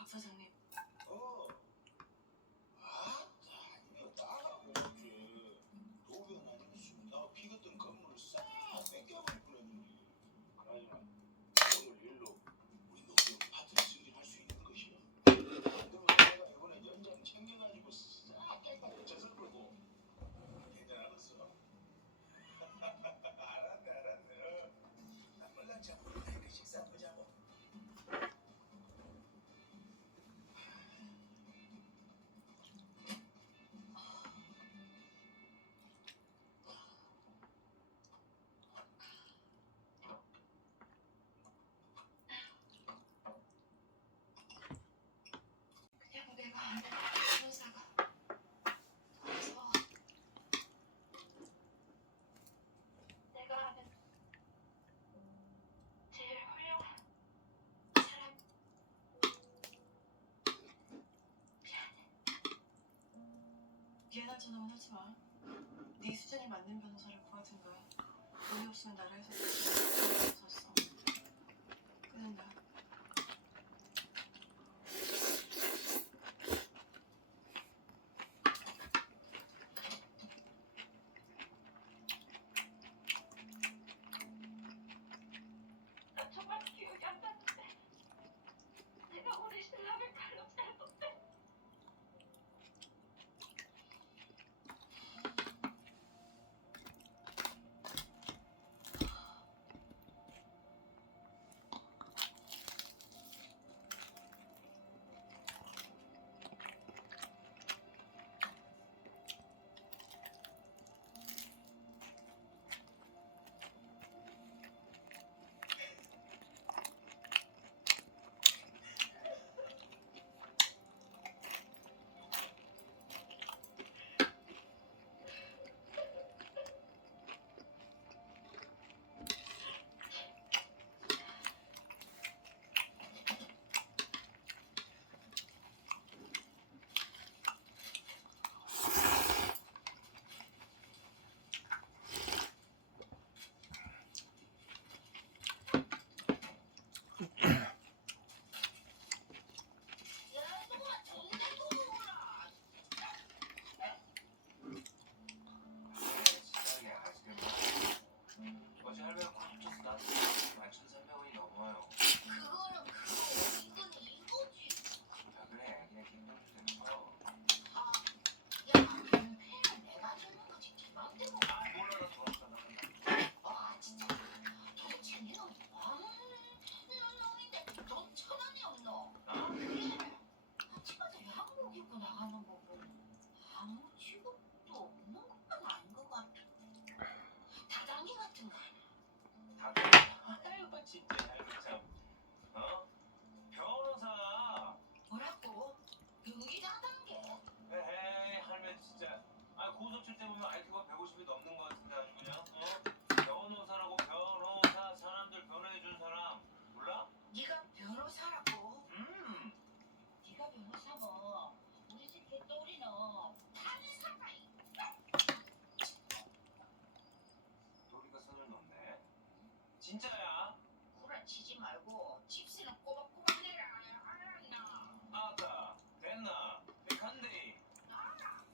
곽 사장님. 아니면 나가고 그렇지. 노변 아니면 나 비었던 건물을 싹 뺏겨버릴 뻔했는데. 그나저나 오늘 일로 우리 노변 파트를 승진할 수 있는 것이야. 안 되면 내가 이번에 연장 챙겨가지고 싹 깨끗하게 젖을 거고. 걔들 알았어? 알았네. 나 몰라 잡고 그 식사 보자고. 그냥 내가 아는 변호사가 그래서 내가 아는 제일 훌륭한 사람. 미안한 척은 하지 마. 네 수준에 맞는 변호사를 구하든가. 돈이 없으면 나라에서 섰어. 끊는다. 나 정말 기억이 안 나는데 내가 우리 신랑을 칼로 잘못해. 어제 할매가 꽉 붙어서 나한테 11,300원이 넘어요. 그거는 그거 이건 이거지. 아 그래 그냥 김동주 되는 거. 야, 폐는 내가 주는 거지. 맘대로. 몰라 나 돈 없어 나. 진짜. 도대체 니는 이런 놈인데 돈 1,000원이 없노? 그래. 아침마다 양복 입고 나가는 거 보고 아무 취급도 없는 건 아닌 것 같아. 다단계 같은 거. 아이고 진짜 할매 참. 변호사. 뭐라고? 여기 다단계? 에헤이 할매 진짜. 고소 칠 때 보면 IQ가 150이 넘는 거 같은데 아주 그냥. 변호사라고 변호사 사람들 변호해준 사람 몰라? 네가 변호사라고? 네가 변호사면 우리 집 개똥이는 판사가 너리가 선을 넘네. 진짜야? 구라치지 말고 집세는 꼬박꼬박 내라. 알았나? 아까 됐나? 백한데. 알아.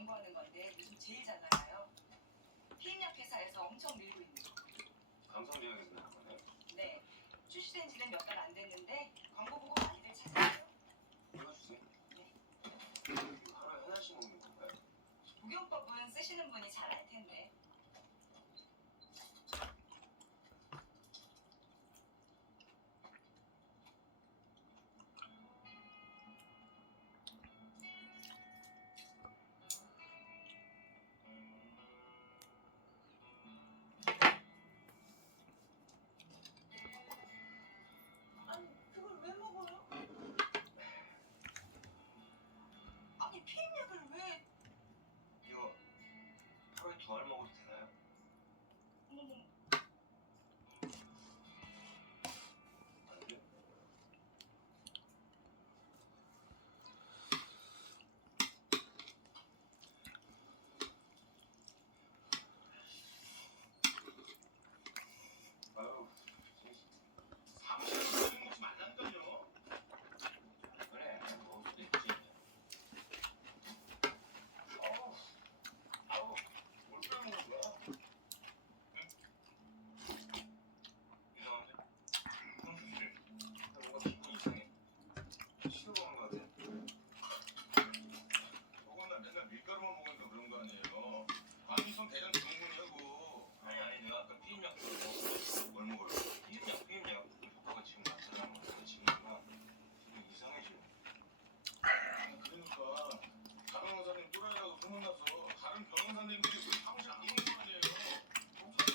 광고하는 건데 요즘 제일 잘 나가요. 피임약 회사에서 엄청 밀고 있는 거. 감성제약에서 나온 거네. 네. 출시된 지는 몇 달 안 됐는데 광고 보고 많이들 찾아요. 이거 주세요. 네. 이거 하루에 하나씩 먹는 건가요? 복용법은 쓰시는 분이 잘 알 텐데. 아니, 그걸 왜 먹어요? 아니, 피임약을 왜... 이거 하루에 2알 먹어도 되나요? 어머머. 안 돼? 아유, 사무실에서 그런 거 먹지 말라니까요. 그래, 먹을 수도 있지. 아우, 아우, 뭘 빼먹는 거야? 이상한데? 뭔가 기분이 이상해. 식어먹는 거 같아. 저건 나 맨날 밀가루만 먹으니까 그런 거 아니에요. 감이성 대장 증후군이라고. 아니, 내가 아까 피임약 먹었어. 뭘 먹어요? 피임약. 효과가 지금 나타나는 거야. 지금가 지금 이상해져. 그러니까 다른 의사님 또라이라고 소문나서 다른 병원 선생님들이 우리 사무실 안 오는 거 아니에요.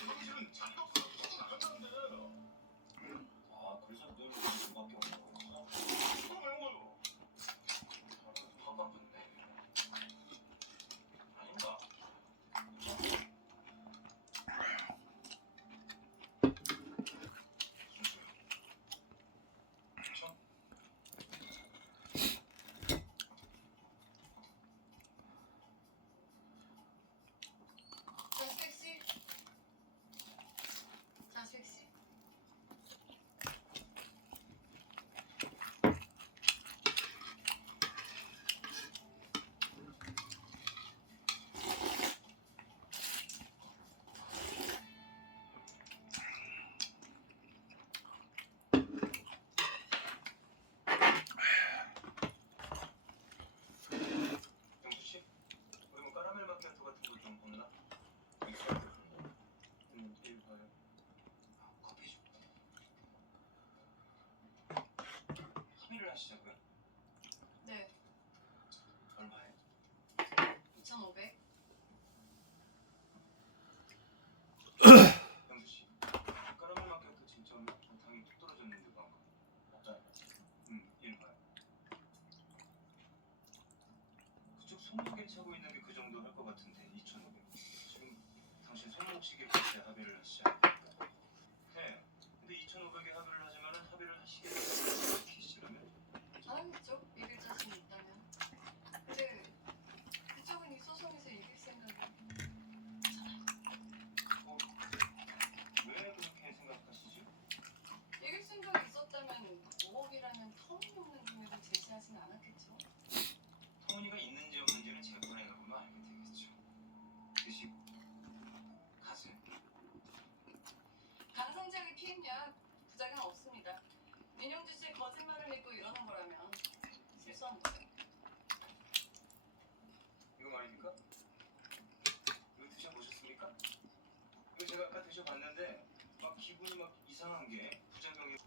사무실은 자리가 없어서 계속 나간다는데. 아, 그래서 늘 수밖에 없는 거구나. 그거 왜 먹어요? 화가 났네. 아닌가? 그쵸? 자식씨? 자식씨? 영수씨? 우리 뭐 까라멜 마키아토 같은 거 좀 없나? 있어요. 일 봐요. 커피 좀. 합의를 하시자고요? 네. 얼마에? 2,500. 영수씨, 까라멜 마키아토 진짜 얼마? 당이 뚝 떨어졌는데 방금. 없다. 일 봐요. 그쪽 손목에 차고 있는 게 그 정도 할 것 같은데 2,500. 지금 당신 손목시계 값에 합의를 하시자. 네. 근데 2,500에 합의를 하지만은 합의를 하시겠어요? 키시라면? 잘하겠죠? 이길 자신이 있다면. 근데 그쪽은 이 소송에서 이길 생각이 왜 그렇게 생각하시죠? 이길 생각이 있었다면 5억이라는 터무니없는 금액을 제시하진 않았겠죠? 터무니가 있는지 없는지는 재판에 가보면 알게 되겠죠. 드시고 가세요. 강성작의 피임약 부작용 없습니다. 민영주 씨의 거짓말을 믿고 이러는 거라면 실수합니다. 이거 말입니까? 이거 드셔보셨습니까? 이거 제가 아까 드셔봤는데 막 기분이 막 이상한 게 부작용이.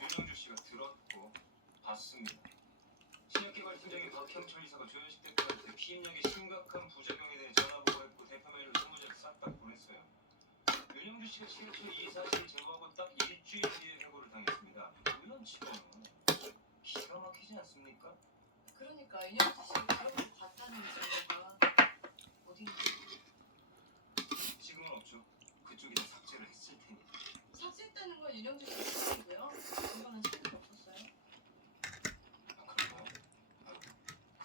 윤영주 씨가 들었고 봤습니다. 신약개발 팀장인 박형철 이사가 조현식 대표한테 피임약의 심각한 부작용에 대해 전화 보고했고 대표 메일로 20장 싹 다 보냈어요. 윤영주 씨가 실제 이 사실 제보하고 딱 일주일 뒤에 해고를 당했습니다. 이런 직원은 기가 막히지 않습니까? 그러니까 인영주 씨가 그런 걸 봤다는 증거가 어디 있는지. 지금은 없죠. 그쪽이 다 삭제를 했을 테니. 삭제했다는 건 인영주 씨 스스로고요. 증거는 찾을 수 없었어요. 아, 그런가요? 아유,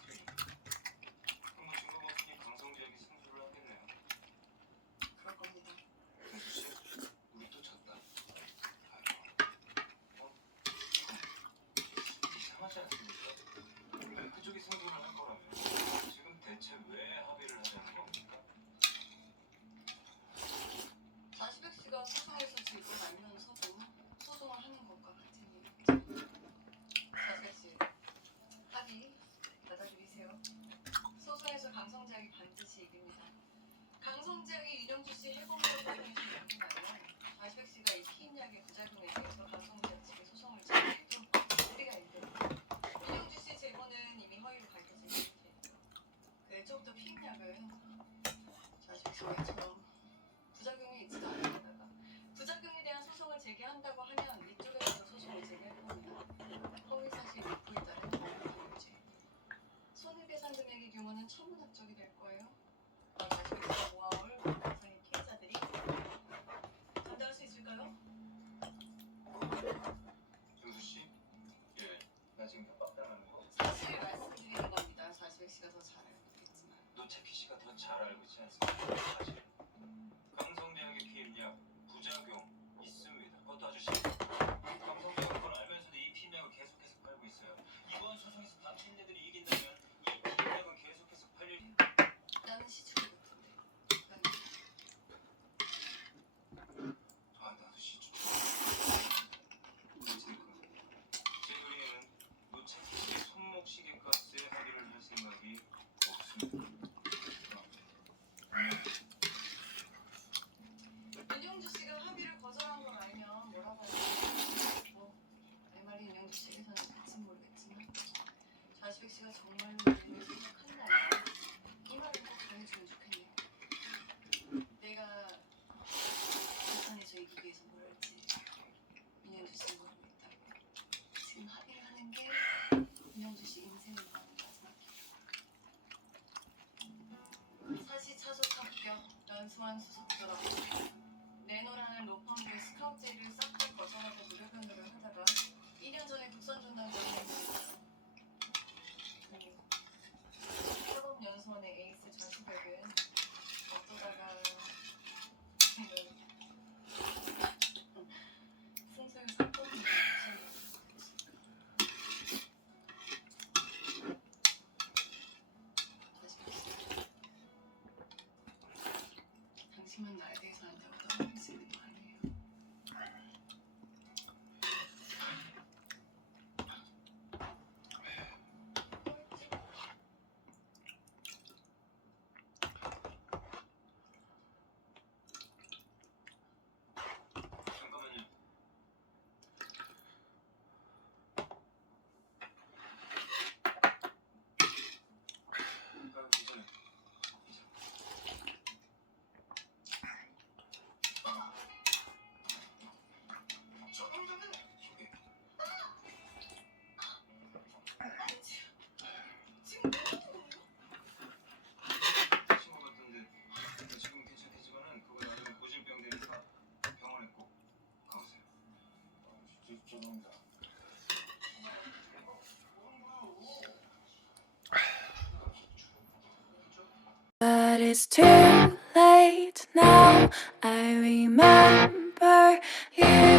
그래. 그럼 뭐 증거가 없으니 강성지역이 승소를 하겠네요. 그럴 겁니다. 정수 씨, 우리 또 졌다. 아유, 이상하지 않습니까? 방송제약이 윤영주 씨 해고문을 보내준 연기나요? 좌식 씨가 이 피임약의 부작용에 대해서 방송제약 측에 소송을 제기해도 우리가 일등. 윤영주 씨 제보는 이미 허위로 밝혀진 상태예요. 그쪽도 피임약을 좌식 씨처럼 부작용이 있지도 않은데다가 부작용에 대한 소송을 제기한다고 하면 이쪽에서도 소송을 제기할 겁니다. 허위 사실 유포에 따른 범죄. 손해배상 금액의 규모는 천문학적이 될 거예요. 좌식 씨가 모아올 가상의 피해자들이 감당할 수 있을까요? 정수 씨? 예. 나 지금 협박당하는 거. 사실 말씀드리는 겁니다. 좌식 씨가 더 잘 알고 있겠지만. 노채키 씨가 더 잘 알고 있지 않습니까? 사실 강성제약의 피임약 부작용 있습니다. 그것도 아주 강성제약은 그걸 알면서도 이 피임약을 계속해서 팔고 있어요. 이번 소송에서 남친네들이 이긴다면 이 피임약은 계속해서 팔릴. 나는 시중이 높은데. 아 나도 시주. 제 그림에는 노채키 씨의 손목 시계값에 합의를 할 생각이 없습니다. 윤영주 씨가 합의를 거절한 걸 알면 뭐라고 할까요? 내 말이 윤영주 씨에게서는 될진 모르겠지만 좌식 씨가 정말로 우리를 생각한다면 이 말을 꼭 전해주면 좋겠네요. 내가 부산에서 이기기 위해서 뭘 할지 윤영주 씨는 모르고 있다고. 지금 합의를 하는 게 윤영주 씨 인생을 구하는 마지막 길. 사시차속 합격, 연수원 수석 졸업. 내노라는 로펌의 스카우트 제의를 싹 다 거절하고 무료 변호를 하다가 2년 전에 국선 전담장에 사법연수원의 에이스 전수백은 어쩌다가 풍소유 사건을 당신만 나에 대해서 안다고 떠넘길 수 있는 거 아니에요? 잠깐만요. 괜찮아요. 저놈들은 저게 지금 뭐 하는 거예요? 다친 것 같던데 지금 괜찮겠지만은 그거 나중에 고질병 되니까 병원에 꼭 가보세요. 진짜 죄송합니다. But it's too late now. I remember you.